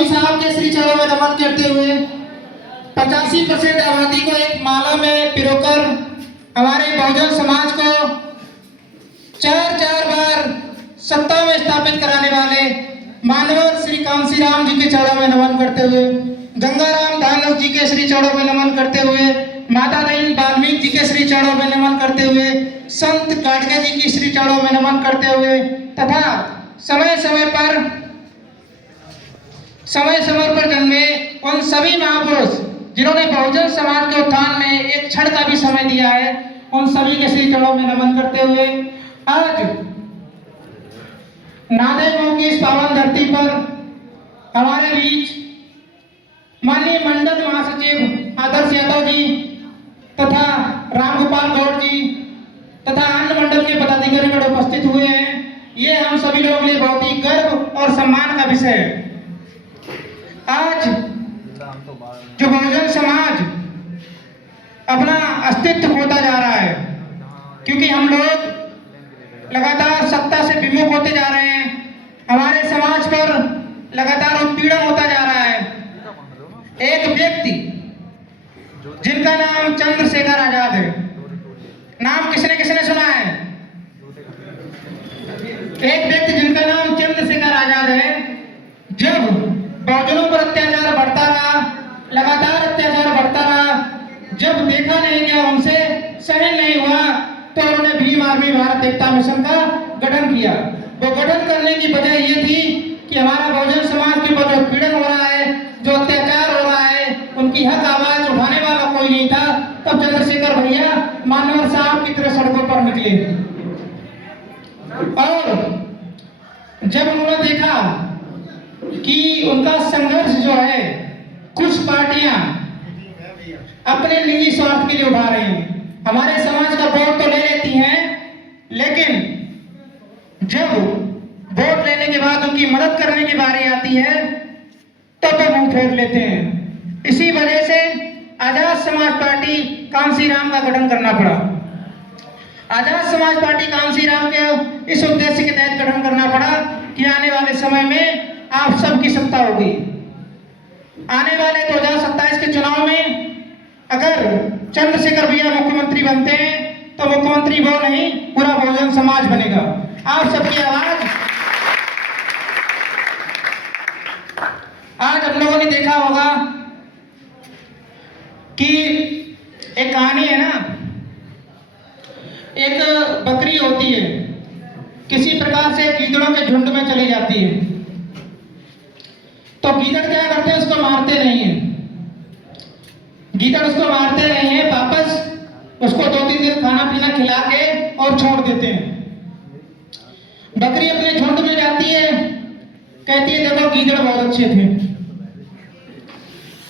मोदी साहब के श्री चरणों में नमन करते हुए 85% आबादी को एक माला में पिरोकर हमारे बहुजन समाज को चार बार सत्ता में स्थापित कराने वाले मानवर श्री कांसीराम जी के चरणों में नमन करते हुए, गंगाराम धानक जी के श्री चरणों में नमन करते हुए, माता दीन वाल्मीकि जी के श्री चरणों में नमन करते हुए, संत गाडगे जी की श्री चरणों में नमन करते हुए तथा समय समय पर जन्मे उन सभी महापुरुष जिन्होंने बहुजन समाज के उत्थान में एक क्षण का भी समय दिया है, उन सभी के श्री चरणों में नमन करते हुए आज नादेड़ की इस पावन धरती पर हमारे बीच माननीय मंडल महासचिव आदर्श यादव जी तथा रामगोपाल गौड़ जी तथा अन्य मंडल के पदाधिकारीगण उपस्थित हुए हैं। ये हम सभी लोगों के लिए बहुत ही गर्व और सम्मान का विषय है। आज जो बहुजन समाज अपना अस्तित्व खोता जा रहा है, क्योंकि हम लोग लगातार सत्ता से विमुख होते जा रहे हैं, हमारे समाज पर लगातार उत्पीड़न होता जा रहा है। एक व्यक्ति जिनका नाम चंद्रशेखर आजाद है, नाम किसने किसने सुना है? एक व्यक्ति जिनका नाम चंद्रशेखर आजाद है, जब बहुजनों पर अत्याचार बढ़ता रहा, लगातार अत्याचार बढ़ता रहा, जब देखा नहीं गया, उनसे सहन नहीं हुआ, तो उन्होंने भीम आर्मी भारत एकता मिशन का गठन किया। वो गठन करने की वजह ये थी कि हमारा बहुजन समाज के ऊपर जो पीड़न हो रहा है, जो अत्याचार हो रहा है, उनकी हक आवाज उठाने वाला कोई नहीं था। तब चंद्रशेखर भैया मानवर साहब की तरह सड़कों पर निकले और जब उन्होंने देखा कि उनका संघर्ष जो है कुछ पार्टियां अपने निजी स्वार्थ के लिए उठा रही हैं, हमारे समाज का वोट तो ले लेती हैं, लेकिन जब वोट लेने के बाद उनकी मदद करने की बारी आती है तब वो मुंह फेर लेते हैं। इसी वजह से आजाद समाज पार्टी कांसीराम का गठन करना पड़ा। आजाद समाज पार्टी कांसीराम के इस उद्देश्य के तहत गठन करना पड़ा कि आने वाले समय में आप सबकी सत्ता होगी। आने वाले 2027 के चुनाव में अगर चंद्रशेखर भैया मुख्यमंत्री बनते हैं तो मुख्यमंत्री वो नहीं, पूरा बहुजन समाज बनेगा। आप सबकी आवाज आज हम लोगों ने देखा होगा कि एक कहानी है ना, एक बकरी होती है, किसी प्रकार से गीदड़ों के झुंड में चली जाती है, तो गीदड़ क्या करते हैं, उसको मारते नहीं है। गीदड़ उसको मारते नहीं है, वापस उसको 2-3 दिन खाना पीना खिला के और छोड़ देते हैं। बकरी अपने झुंड में जाती है, कहती है देखो गीदड़ बहुत अच्छे थे,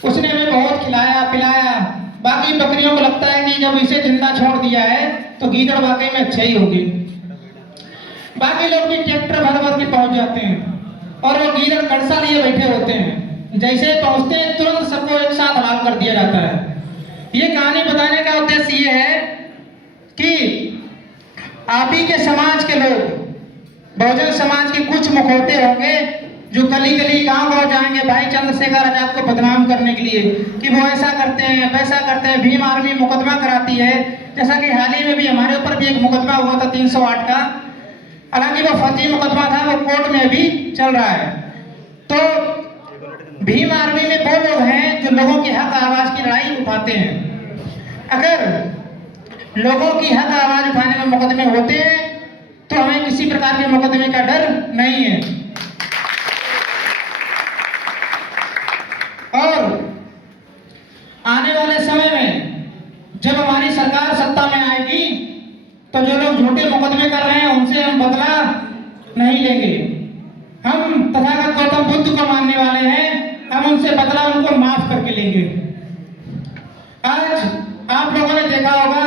उसने हमें बहुत खिलाया पिलाया। बाकी बकरियों को लगता है कि जब इसे जिंदा छोड़ दिया है तो गीदड़ वाकई में अच्छे ही होंगे। बाकी लोग भी ट्रैक्टर भर भर के पहुंच जाते हैं और वो गीदड़ कड़सा लिए बैठे होते हैं, जैसे पहुंचते हैं तुरंत सबको एक साथ हलाक कर दिया जाता है। ये कहानी बताने का उद्देश्य ये है कि आप ही के समाज के लोग, बहुजन समाज के कुछ मुखौटे होंगे जो गली गली गांव गांव जाएंगे भाई चंद्रशेखर आजाद को बदनाम करने के लिए कि वो ऐसा करते हैं वैसा करते हैं। भीम आर्मी मुकदमा कराती है, जैसा कि हाल ही में भी हमारे ऊपर भी एक मुकदमा हुआ था 308 का, हालांकि वो फर्जी मुकदमा था, वो कोर्ट में भी चल रहा है। तो भीम आर्मी में वो लोग हैं जो लोगों की हक आवाज की लड़ाई उठाते हैं। अगर लोगों की हक आवाज उठाने में मुकदमे होते हैं तो हमें किसी प्रकार के मुकदमे का डर नहीं है। और आने वाले समय में जब हमारी सरकार सत्ता में आएगी तो जो लोग झूठे मुकदमे कर रहे हैं उनसे हम बदला नहीं लेंगे। हम तथागत गौतम बुद्ध को मानने वाले हैं, हम उनसे बदला उनको माफ करके लेंगे। आज आप लोगों ने देखा होगा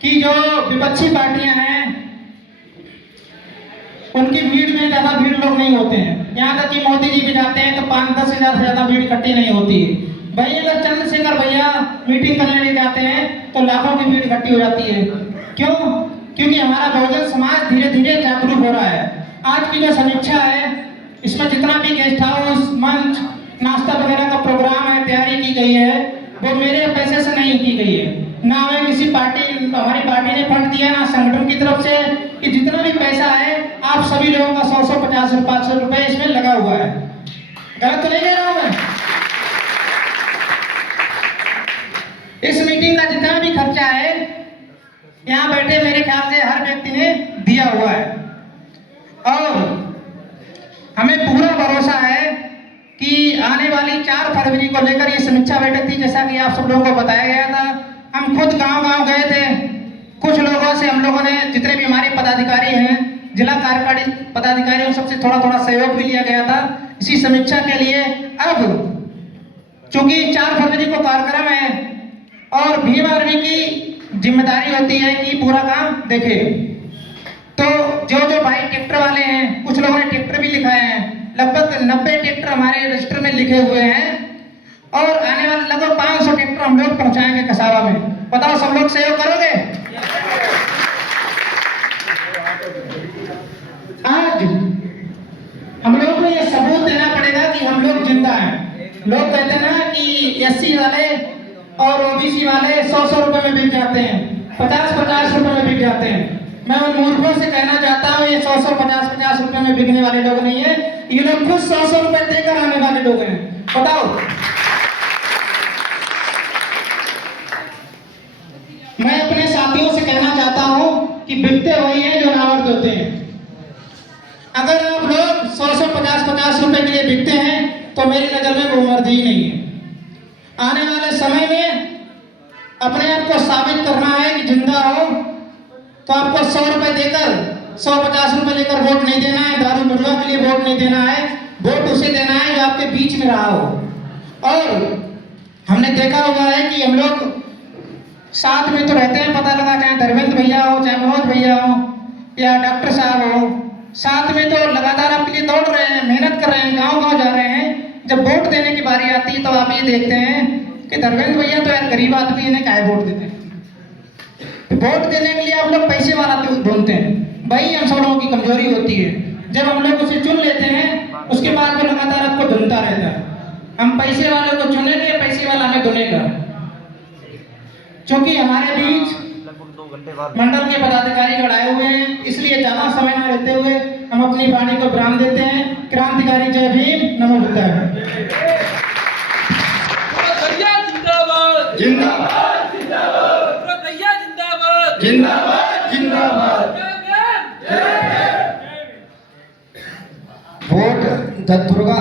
कि जो विपक्षी पार्टियां हैं उनकी भीड़ में ज्यादा भीड़ लोग नहीं होते हैं। यहाँ तक कि मोदी जी भी जाते हैं तो 5-10 हजार से ज्यादा भीड़ इकट्ठी नहीं होती है। भाई अगर चंद्रशेखर भैया मीटिंग करने ले जाते हैं तो लाखों की भीड़ इकट्ठी हो जाती है। क्यों? क्योंकि हमारा बहुजन समाज धीरे धीरे जागरूक हो रहा है। आज की जो समीक्षा है इसमें जितना भी गेस्ट हाउस, मंच, नाश्ता वगैरह का प्रोग्राम है, तैयारी की गई है, वो मेरे पैसे से नहीं की गई है। ना हमें किसी पार्टी, हमारी पार्टी ने फंड दिया, ना संगठन की तरफ से। कि जितना भी पैसा है आप सभी लोगों का 100 50 500 रुपए इसमें लगा हुआ है। गलत तो नहीं कह रहा हूं मैं? इस मीटिंग का जितना भी खर्चा है यहाँ बैठे मेरे ख्याल से हर व्यक्ति ने दिया हुआ है। और हमें पूरा भरोसा है कि आने वाली 4 फरवरी को लेकर ये समीक्षा बैठक थी, जैसा कि आप सब लोगों को बताया गया था। हम खुद गांव-गांव गए थे, कुछ लोगों से हम लोगों ने, जितने भी हमारे पदाधिकारी हैं, जिला कार्यकारी पदाधिकारी, उन सबसे थोड़ा थोड़ा सहयोग भी लिया गया था इसी समीक्षा के लिए। अब चूंकि 4 फरवरी को कार्यक्रम है और भीम आर्मी की जिम्मेदारी होती है कि पूरा काम देखे, तो जो जो भाई ट्रैक्टर वाले हैं, कुछ लोगों ने ट्रैक्टर भी लिखाए हैं, लगभग 90 ट्रैक्टर हमारे रजिस्टर में लिखे हुए हैं और आने वाले लगभग 500 ट्रैक्टर हम लोग पहुंचाएंगे कसावा में। बताओ सब लोग सहयोग करोगे? आज हम लोग को ये सबूत देना पड़ेगा कि हम लोग जिंदा हैं। लोग कहते हैं ना कि एससी वाले और ओबीसी वाले 100 रुपए में बिक जाते हैं, 50 रुपए में बिक जाते हैं। मैं उन मूर्खों से कहना चाहता हूँ, ये 100 50 रुपए में बिकने वाले लोग नहीं है, ये लोग खुद 100 रुपए देकर आने वाले लोग हैं। बताओ, मैं अपने साथियों से कहना चाहता हूँ कि बिकते वही हैं जो नामर्द होते हैं। अगर आप लोग 100 50 रुपए के लिए बिकते हैं तो मेरी नजर में वो मर्द ही नहीं है। आने वाले समय में अपने आप को साबित करना है कि जिंदा हो, तो आपको 100 रुपए देकर, 100 50 रुपए लेकर वोट नहीं देना है, दारू मुर्गा के लिए वोट नहीं देना है। वोट उसे देना है जो आपके बीच में रहा हो। और हमने देखा हुआ है कि हम लोग साथ में तो रहते हैं, पता लगा चाहे धर्मेंद्र भैया हो, चाहे मनोज भैया हो या डॉक्टर साहब हो, साथ में तो लगातार आपके लिए दौड़ रहे हैं, मेहनत कर रहे हैं, गांव-गांव जा रहे हैं। जब वोट देने की बारी आती है तो आप ये देखते हैं कि धर्मेंद्र भैया तो यार गरीब आदमी, इन्हें काहे वोट देते हैं। वोट देने के लिए आप लोग पैसे वाला ढूंढते हैं, वही हम सब लोगों की कमजोरी होती है। जब हम लोग उसे चुन लेते हैं उसके बाद वो लगातार आपको ढूंढता रहता है। हम पैसे वाले को चुनेंगे, पैसे वाला हमें ढूंढेगा। क्योंकि हमारे बीच मंडल के पदाधिकारी खड़ाए हुए हैं, इसलिए ज्यादा समय न रहते हुए हम अपनी वाणी को विराम देते हैं। क्रांतिकारी जय भीम, नमो बुद्धाय। जिंदाबाद जिंदाबाद जिंदाबाद। वोट दत्तुर्गा